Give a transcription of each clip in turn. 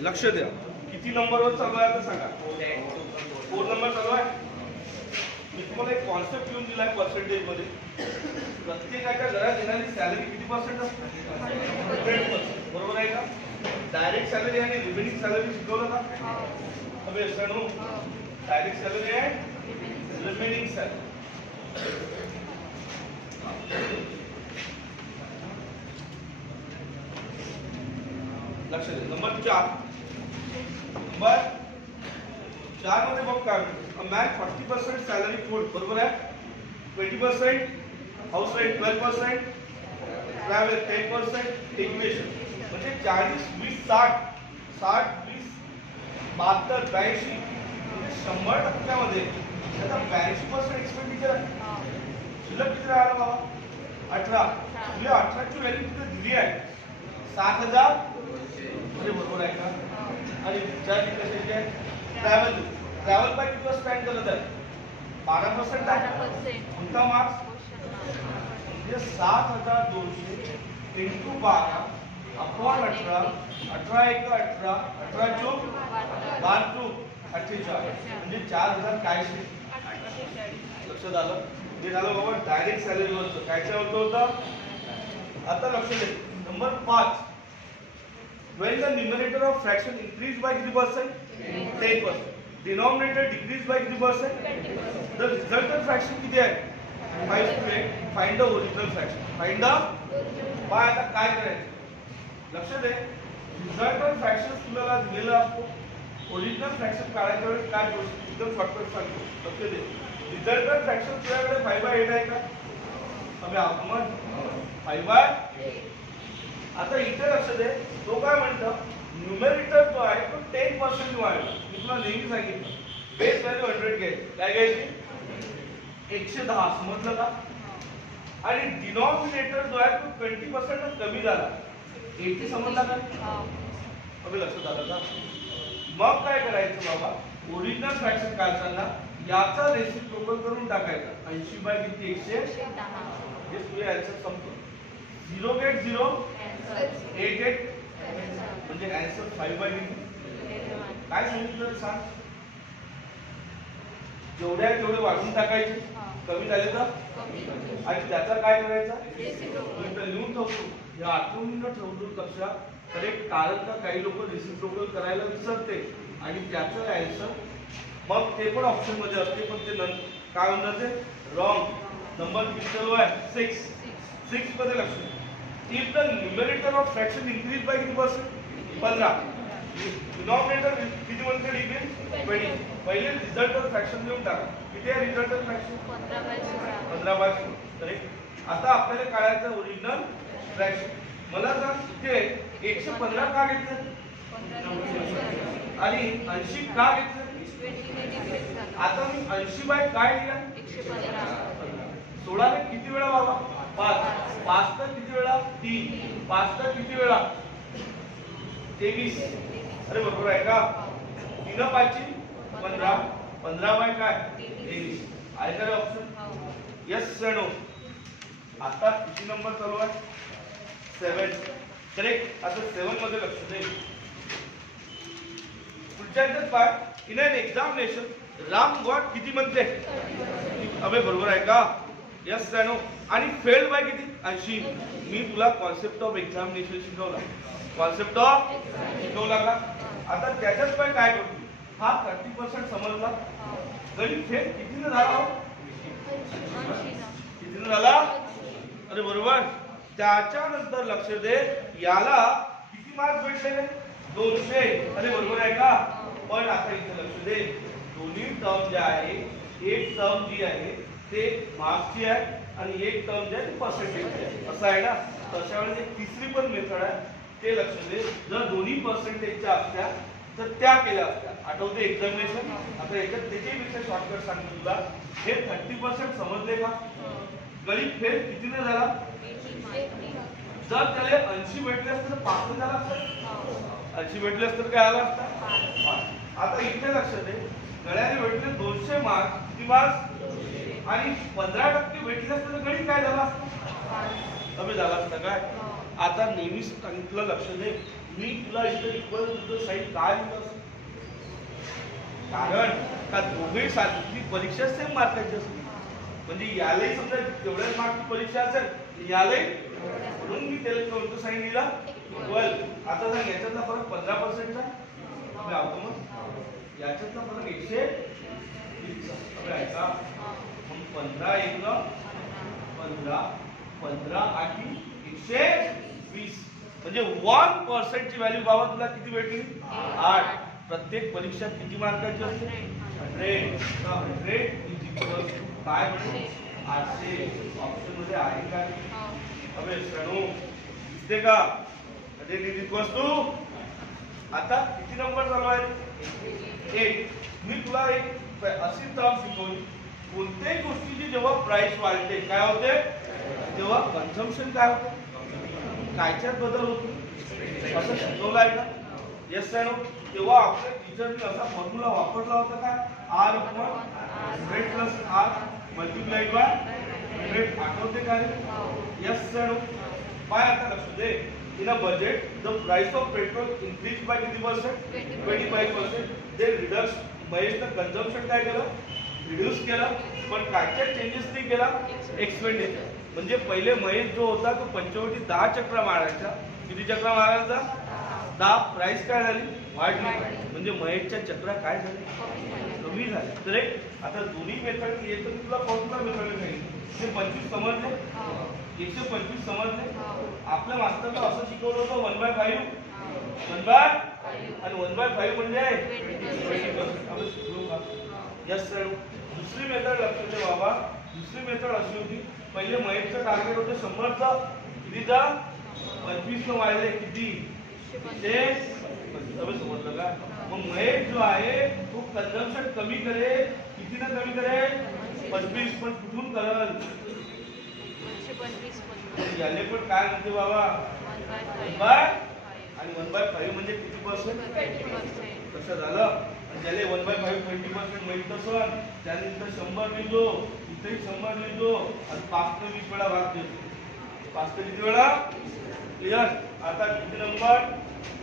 लक्ष द्या. किती नंबरवर चालू आहे आता सांगा. 4 नंबर चालू आहे. मी तुम्हाला एक कॉन्सेप्ट घेऊन दिलाय पर्सेंटेज मध्ये. प्रत्येकाच्या घरात येणारी सॅलरी किती पर्सेंट असते? 100%. बरोबर आहे का? डायरेक्ट सॅलरी आणि रिमेनिंग सॅलरी शिकवलं का? अबे सणू, डायरेक्ट सॅलरी आहे, रिमेनिंग सॅलरी. लक्ष द्या. नंबर 4 मध्ये बघ काय मॅच 40% सॅलरी कोड. बरोबर आहे. 20% हाऊस रेंट, 12% ट्रॅव्हल, 10% एज्युकेशन. म्हणजे 40, 20, 60, 20, 72, 82 म्हणजे 100% त्याचा 82% एक्सपेंडिचर आहे. शिल्लक किती राहिला बाबा? 18. तुला 18ची व्हॅल्यू तिथे दिली आहे 7,000. म्हणजे बरोबर आहे का? आणि रिचार्ज कशाची आहे? ट्रॅव्हल बाय किती स्पेंड करत आहे? 12% आहे. कोणता मार्क्स? म्हणजे 7,200 इंटू 12 अपॉन 18. 18 1 18, 18 चौक 12 चौक 48. म्हणजे 4,000 काय शे? लक्षात आलं? हे झालं बाबा डायरेक्ट सॅलरीवरचं. कायच्यावरचं होतं? आता लक्ष दे. Number 5. When the numerator of fraction increased by किती percent? 10%. Denominator decreased by किती percent? 20%. The resultant fraction किती आहे? 5 to 8. Find the original fraction. Find the by. आता काय करायचं? लक्ष दे. रिझल्टंट फ्रॅक्शन तुला दिलेला असतो. ओरिजिनल फ्रॅक्शन काढायच्या वेळेस काय करू? एकदम शॉर्टकट सांगतो. लक्ष दे. रिझल्टंट फ्रॅक्शन तुझ्याकडे 5/8 आहे का? अबे आपण 5/8. आता इथे लक्ष दे. तो काय म्हणतो? न्यूमेरेटर जो आहे तो 10% वाढला. मी तुला नेहमी सांगितलं बेस व्हॅल्यू 100 घ्यायची. काय घ्यायची? 110. समजलं का? आणि डिनॉमिनेटर जो आहे तो 20% कमी झाला. 80 समजला का? अबे लक्षात आलं का? मग काय करायचं बाबा? ओरिजिनल फ्रॅक्शन काढताना याचा रेसिप्रोकल करून टाकायचा. 80 बाय किती? 110. हे तुझे आन्सर संपतो. 0 गेट 0, 8 8 म्हणजे आन्सर 5 बाय किती? काय सांगितलं सांग? जेवढ्या तेवढे वाढून टाकायचे. कमी झाले तर आणि त्याचा काय करायचा? लिहून ठेवतो. या आठवून ठेवतो कशा? करेक्ट. कारण का काही लोक रेसिप्रोकल करायला विसरते आणि त्याचं आन्सर मग ते पण ऑप्शन मध्ये असते, पण ते काय होऊन जाते? रॉंग. नंबर किती चालू आहे? 6 मध्ये लक्ष द्या. If the numerator of fraction increase by किती पर्सेंट? 15. डिनॉमिनेटर किती म्हणते? डिक्रीज 20. पहिले रिझल्टंट फ्रॅक्शन देऊन टाका. किती आहे रिझल्टंट फ्रॅक्शन? 15/16. करेक्ट. आता आपल्याला काढायचं ओरिजिनल फ्रॅक्शन. मला सांग इथे 115 का घेतलं आणि 80 का घेतलं? आता मी 80 बाय काय लिहिला? 16 ने किती वेळा बाबा? 5. 5 तर किती वेळा? 3. 5 तर किती वेळा? 23. अरे बरोबर आहे का? 3 5 15. 15 बाय काय? 23. आहे का ऑप्शन? Yes sir no. आता किती नंबर चालू आहे? 7. करेक्ट. आता 7 मध्ये लक्ष दे. पुढच्या part in an examination Ram got किती म्हणते? अबे बरोबर आहे का? Yes sir no. आणि फेल्ड बाय किती? 80. मी तुला कॉन्सेप्ट ऑफ एक्झामिनेशन शिकवला. कॉन्सेप्ट ऑफ शिकवला का? आता त्याच्यात पण काय करतो? हा 30% समजला. गणित फेल कितीने झाला? कितीने झाला? अरे बरोबर. त्याच्यानंतर लक्ष दे. याला किती मार्क्स भेटले? 200. अरे बरोबर आहे का? पण आता इथे लक्ष दे. दोन्ही टर्म जे आहे, एक टर्म जी आहे ते मार्क्सची आहे आणि एक टर्म जे आहे पर्सेंटेजची आहे. असं आहे ना? तशा वेळेस एक तिसरी पण मेथड आहे. ते लक्ष दे. जर दोन्ही पर्सेंटेजच्या असत्या तर त्या केल्या असत्या. आठवते एक्झामिनेशन? आता याच्यात त्याच्यापेक्षा शॉर्टकट सांगतो तुला. हे 30% समजले का? गणित फेल कितीने झाला? जर त्याला 80 भेटले असते तर 5 झाला असता. 80 भेटले असते तर काय आला असता? 5. आता इथे लक्ष दे. गळ्याने भेटले 200 मार्क्स. किती मार्क्स? आणि 15% भेटले असते तर गणित काय झाला असता? कमी झाला असता काय? आता नेहमीच सांगितलं लक्ष दे. मी तुला तुला इथे इक्वल तुझं साईड काय लिहिलं असेल? कारण का दोघे सारखी परीक्षा सेम मार्काची असते. म्हणजे यालाही समजा तेवढ्याच मार्कची परीक्षा असेल, यालाही म्हणून मी त्याला कोणतं साईन दिला इक्वल. आता सांग याच्यातला फरक 15%चा आहे. मग याच्यातला फरक 120 ऐका. मग 15 1 15 15 8 120 म्हणजे 1% ची व्हॅल्यू बाबा तुला किती भेटली? 8. प्रत्येक परीक्षेत किती मार्काची असते? 100. 100 इज इक्वल टू काय म्हणजे 800. ऑप्शन मध्ये आहे का? अबे श्रेणू दिसते का? म्हणजे निश्चित वस्तू. आता किती नंबर चालू आहे? 1. मी तुला एक अशी टर्म शिकवली, कोणत्याही गोष्टीची जेव्हा प्राइस वाढते काय होते? तेव्हा कन्झम्पशन काय होते? कायच्यात बदल होतो? असं शिकवलं आहे का? Yes no. तेव्हा आपल्या टीचरने असा फॉर्म्युला वापरला होता का? R = 100 + R multiplied by 100. आठवते काय? Yes no. काय आता लक्ष दे. In a budget the price of petrol increase by किती पर्सेंट? 25%. दे रिडक्स महेशनं कन्झम्पशन काय केलं? रिड्यूस केलं. पण कायच्या चेंजेस नाही केला? एक्सपेंडिचर. म्हणजे पहिले महेश जो होता तो पंचवटी 10 चक्र मारायचा. किती चक्र मारायचा? 10. प्राइस काय झाली? वाढली. म्हणजे महेशच्या चक्र काय झाले? कमी झाले. करेक्ट. आता दोन्ही मेथड येतं तुला फॉर्म्युला मेथड नाही. 125 समजले? 125 समजले? आपल्या मास्तरला असं शिकवलं होतं 1/5 आणि 1/5 म्हणजे 20%. आपण शिकलो का? Yes sir. दुसरी मेथड लक्ष दे बाबा. दुसरी मेथड अशी होती, पहिले महेशचं टार्गेट होतं 100चं. कितीचा? 25 न वाढले किती? ते समजलं का? मग महेश जो आहे तो कन्झम्पशन कमी करेल. किती ना कमी करेल? 25. पण कुठून करेल? याले पण काय म्हणते बाबा? 1/5 आणि 1/5 म्हणजे किती पर्सेंट? 20%. कसं झालं? ज्याला 1/5 20% माहित असेल त्याने इथं 100 लिहितो, इथेही 100 लिहितो आणि 5 ने 20 वेळा भाग देतो. 5 ने किती वेळा? क्लियर. आता किती नंबर?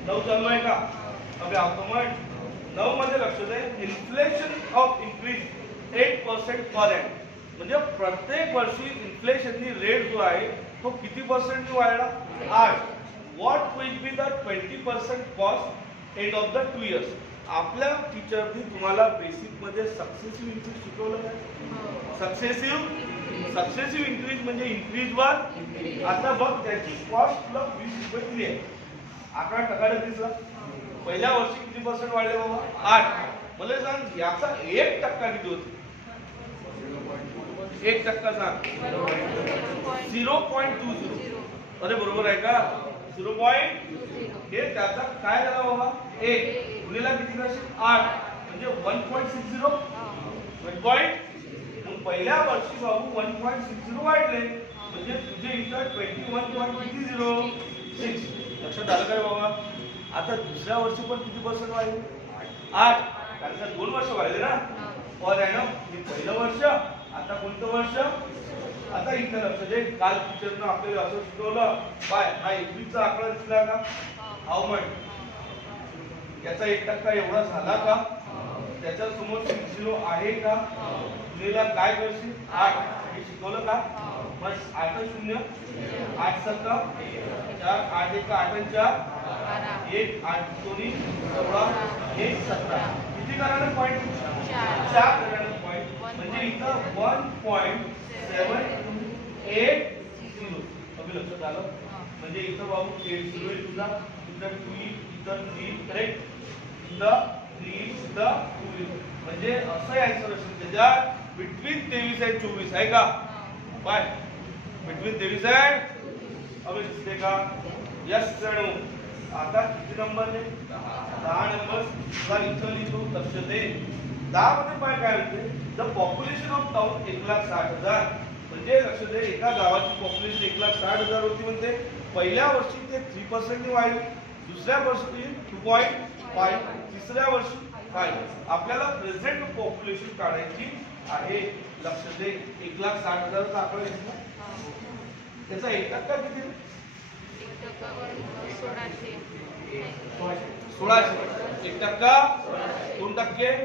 9 चालू आहे का? अबे ऑटोमॅट 9 मध्ये लक्ष दे. Inflation of increase 8% per annum प्रत्येक वर्षी इन्फ्लेशननी रेट जो आहे तो किती पर्सेंटनी वाढला? 8. What will be the 20% cost end of the 2 years? आपल्या टीचरनी तुम्हाला बेसिक मध्ये सक्सेसिव्ह इन्क्रीज शिकवलं काय? सक्सेसिव्ह इन्क्रीज म्हणजे इन्क्रीज वर. आता बघ त्याची कॉस्ट तुला 20 रुपये दिली आहे. आकडा टकाडा दिसला. पहिल्या वर्षी किती पर्सेंट वाढले बाबा? 8. मला सांग याचा 1% किती होतो? 1% सांग. 0.20. अरे बरोबर आहे का? 0.20. हे त्याचा काय झाला बाबा? 1 गुणिला किती असेल? 8 म्हणजे 1.60. 1. मग पहिल्या वर्षी बाबू 1.60 वाढले म्हणजे तुझे इथं 21.06. लक्षात आलं काय बाबा? आता दुसऱ्या वर्षी पण किती पर्सेंट वाढले? 8. कारण का 2 वर्ष वाढले ना. और आहे ना हे पहिलं वर्ष. आता कोणतं वर्ष? आता इथं लक्ष दे. काल टीचरनं आपल्याला असं शिकवलं बाय हा 21 चा आकडा दिसला का? How much? याचा 1% एवढा झाला का? त्याच्या समोर 60 आहे का? तुला काय करशील? 8. हे शिकवलं का? मग 8 0 8 7 4 8 1 8 4 1 8 2 16 1 17. किती करायला पॉइंट? 4 करायला पॉइंट. म्हणजे इथं 1.780. अभि लक्षात आलं? म्हणजे इथं बाबू 80 आहे तुझा. इथं 2 इथं 3 करेक्ट. इथं 3 इथं 2. म्हणजे असं आन्सर असेल त्याच्यात बिटवीन 23 आणि 24 आहे का? बाय बिटवीन 23 आणि अबे दिसते का? Yes sir. आता किती नंबर आहे? 10 नंबर. तुला इथं लिहितो लक्ष दे. 10 मध्ये पाय काय होते? The population of town 1,60,000. म्हणजे लक्ष दे एका गावाची पॉप्युलेशन 1,60,000 होती. म्हणते पहिल्या वर्षी ते 3% वाढली, दुसऱ्या वर्षी 2.5, तिसऱ्या वर्षी 5. आपल्याला प्रेझेंट पॉप्युलेशन काढायची आहे. लक्ष दे 1,60,000 चा आकडा दिसला. त्याचा 1% किती? 1600 1% 2%,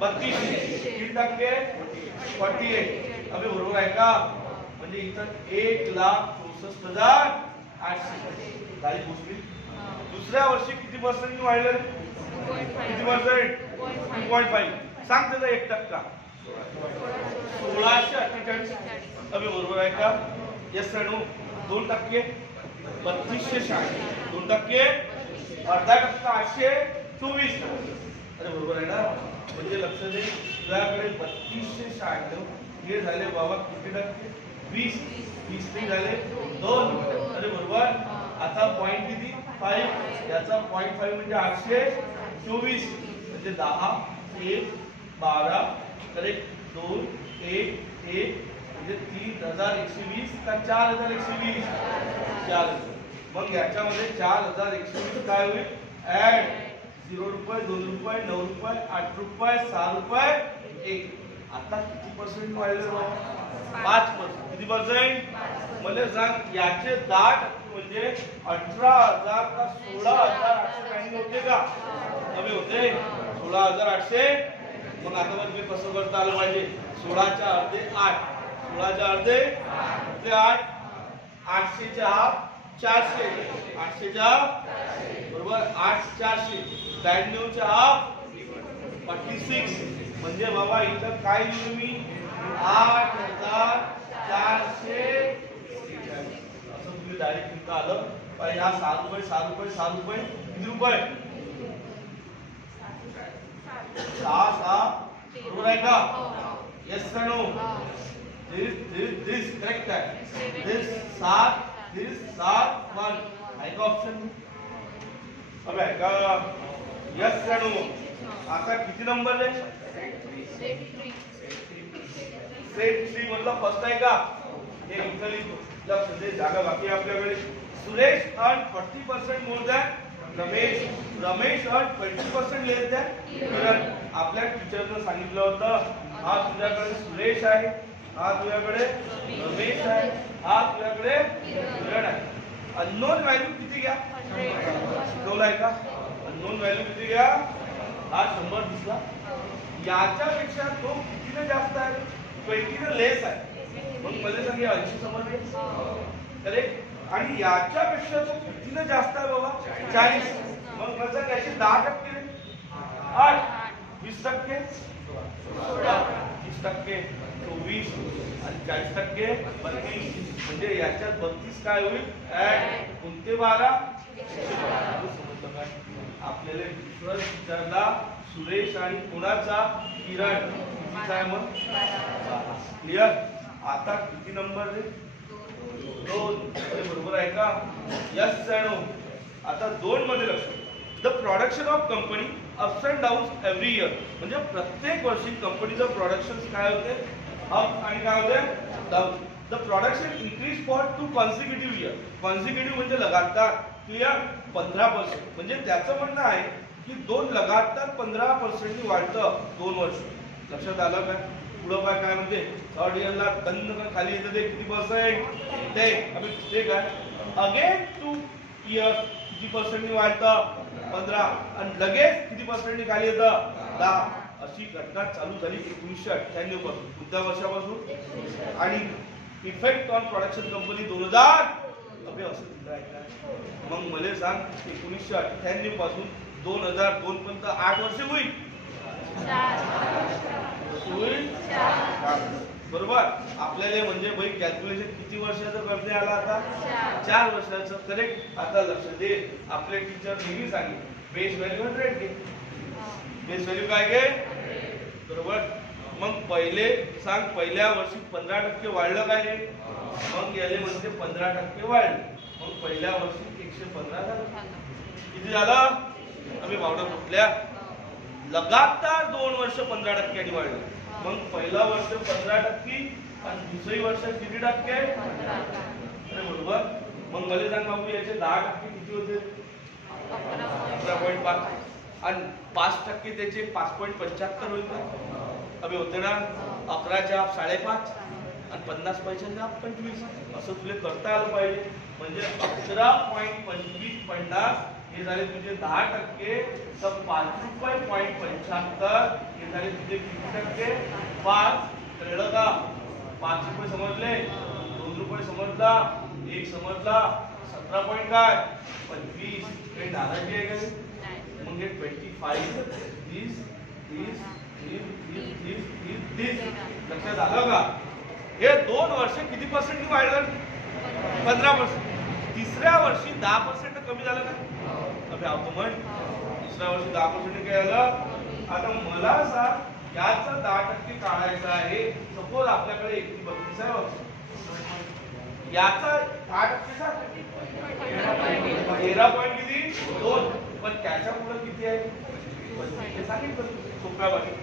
3200 3%, 48. अबे बरोबर आहे का? म्हणजे इथं 1,64,800 झाली गोष्टी. दुसऱ्या वर्षी किती पर्सेंट वाढले? किती पर्सेंट? 2.5. सांग त्याचा 1%. 1648. अबे बरोबर आहे का? Yes no. 2%, 3296. 2%, अर्धा टक्का 824. अरे बरोबर आहे ना? म्हणजे लक्ष दे, तुझ्याकडे 3296 हे झाले बाबा किती टक्के? 20. 20 नाही झाले 2. अरे बरोबर. आता पॉइंट किती? 5. याचा 0.5 म्हणजे 824. म्हणजे 10 1 12 करेक्ट 2 1 1 म्हणजे 3120 का 4120? 4000. मग याच्यामध्ये 4120 काय होईल? ऍड 0 रुपये 2 रुपये 9 रुपये 8 रुपये 6 रुपये 1. आता किती पर्सेंट वाढले? 5%. किती पर्सेंट? मला सांग, याचे 10% म्हणजे 18,000 का 16,890 होते का? कमी होते 16,800. मग आता मग मी कसं करता आलं पाहिजे? 16च्या अर्धे 8. 16च्या अर्धे 8. 800च्या हाफ 400. 800च्या बरोबर 8 400. 92च्या हाफ 46. म्हणजे बाबा इथं काय लिहू मी? 8,400. असं तुम्ही डायरेक्ट लिहिता आलं पाहिजे. हा 6 रुपये 6 रुपये 6 रुपये किती रुपये? 6 6. बरोबर आहे का? येस का नो? दिस करेक्ट आहे. दिस 7 दिस 7 1 आहे का ऑप्शन? अब आहे का? यस का नो? आता किती नंबर आहे? सेट 3 मतलब फर्स्ट आहे का? हे इथं लिहितो. लक्ष दे, जागा बाकी आहे आपल्याकडे. Suresh earn 40% more than Ramesh. Ramesh earn 20% लेस दॅन किरण. आपल्या टीचरनं सांगितलं होतं, हा तुझ्याकडे सुरेश आहे, हा तुझ्याकडे रमेश आहे, हा तुझ्याकडे किरण आहे. अननोन व्हॅल्यू किती घ्या? शिकवलाय का? अननोन व्हॅल्यू किती घ्या? हा 100 दिसला. याच्यापेक्षा तो कितीने जास्त आहे? 20 ने लेस आहे. मग मला सांग, 80 समजले? करेक्ट. आणि याच्यापेक्षा तो कितीने जास्त आहे बाबा? 40. मग मला सांग, याचे 10% 8. 20% 30% 24 आणि 40% 32. म्हणजे याच्यात 32 काय होईल? ऍड कोणते 12? समजलं काय? आपल्याला डिफरन्स विचारला सुरेश आणि कोणाचा? किरण. कितीचा आहे मग? क्लिअर. आता किती नंबर आहे? 2. बरोबर आहे का? Yes no. आता 2 मध्ये लक्ष. The production of company ups and downs every year. म्हणजे प्रत्येक वर्षी कंपनीचं प्रोडक्शन काय होते? अप आणि काय होते? Down. The production increase for 2 consecutive year. Consecutive म्हणजे लगातार. क्लिअर. 15%. म्हणजे त्याचं म्हणणं आहे की 2 लगातार 15% वाढतं 2 वर्ष. लक्षात आलं काय? पुढं काय म्हणते? थर्ड इयरला दंड खाली येतं ते किती पर्सेंट? ते काय? अगेन 2 इयर्स किती पर्सेंटनी वाढतं? 15. आणि लगेच किती पर्सेंटनी खाली येतं? 10. अशी घटना चालू झाली 1998 पासून. कोणत्या वर्षापासून? आणि इफेक्ट ऑन प्रोडक्शन कंपनी 2000. अबे असं दिलं आहे का? मग मला सांग, 1998 पासून 2002 पर्यंत 8 वर्ष होईल. बरोबर. आपल्याला म्हणजे भाई कॅल्क्युलेशन किती वर्षाचं करते आला आता? 4 वर्षाचं. करेक्ट. आता लक्ष दे, आपले टीचर नेहमी सांगितले बेस व्हॅल्यू 100 घे. बेस व्हॅल्यू काय घे? बरोबर. मग पहिले सांग, पहिल्या वर्षी 15% वाढलं काय रे? मग याले म्हणते 15% वाढलं. मग पहिल्या वर्षी 115 झालं. किती झालं? आम्ही बावडा कुठल्या? लगातार 2 वर्ष 15% वाढलं. मग पहिला वर्ष 15% आणि दुसरी वर्ष किती टक्के? अरे बरोबर. मग मला सांग बाबू, याचे 10% किती होते? 11.5. आणि 5% त्याचे 5.75 होईल का? अबे होते ना. 11च्या 5.5 आणि 50 पैशाच्या 25. असं तुला करता आलं पाहिजे. म्हणजे 11.25 50 हे झाले तुझे 10%, तर 5 रुपये पॉईंट 75 हे झाले तुझे किती टक्के? 5. कळलं का? 5 रुपये समजले, 2 रुपये समजला, 1 समजला, 17 पॉईंट काय? 25. काही दादाची आहे का? मग हे 25, 30, 30, 30, 30. लक्षात आलं का? हे 2 वर्ष किती पर्सेंट वाढलं? 15%. तिसऱ्या वर्षी 10% कमी झालं का? अबे आवतो म्हण. तिसऱ्या वर्षी 10% काय झालं? आता मला सांग, याचा 10% काढायचा आहे. सपोज आपल्याकडे 31 आहे बघ. याचा 10% 13 पॉईंट किती? 2. पण त्याच्या पुढे किती आहे? हे सांगितलं सोप्या भाषेत.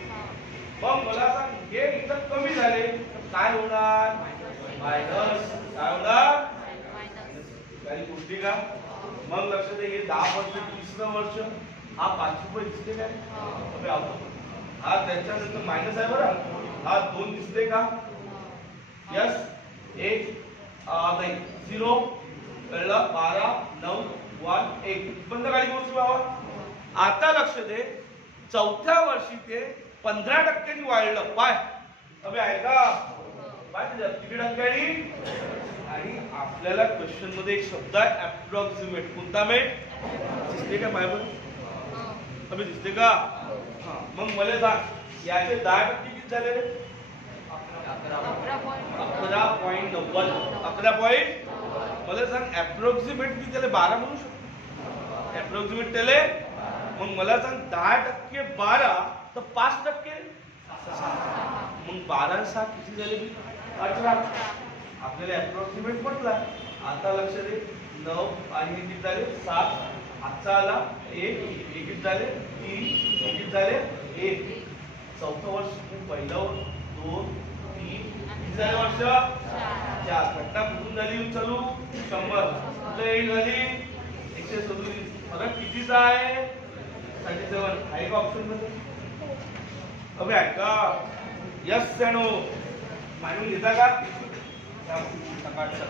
मग मला सांग, हे इथं कमी झाले काय होणार? मायनस. काय होणार? काही गोष्टी का? मग लक्ष दे, हे 10% तिसरं वर्ष, हा 5 रुपये दिसते काय? हा त्याच्यानंतर मायनस आहे बरं. हा 2 दिसते का? यस. 1 नाही 0. कळलं? 12, 9, 1, 1. बंद काही गोष्टी बाबा. आता लक्ष दे, चौथ्या वर्षी ते 15% वाढलं. पाय अबे आहे का? पाय किती टक्क्यांनी? आणि आपल्याला क्वेश्चन मध्ये एक शब्द आहे अप्रॉक्सिमेट. कोणता मेट? दिसते का बायबल? अबे दिसते का? हा. मग मला सांग, याचे 10% किती झाले रे? 11.90. 11 पॉईंट. मला सांग, अप्रॉक्सिमेट मी त्याला 12 म्हणू शकतो? अप्रॉक्सिमेट त्याला. मग मला सांग, 10% 12 तर 5% 6. मग 12 6 किती झाले? 18. आपल्याला अप्रॉक्सिमेट म्हटला. आता लक्ष दे, 9 आणि हे किती झाले? 7. आजचा आला 1, हे किती झाले? 3, हे किती झाले? 1. चौथं वर्ष, पहिलं वर्ष 2, 3, किती झाले वर्ष? 4. घटना कुठून झाली? चालू 100 कुठे झाली? 137. फरक कितीचा आहे? 37. आहे का ऑप्शन मध्ये? अबे ऐका, यस नो मानून घेता का? सकाळचं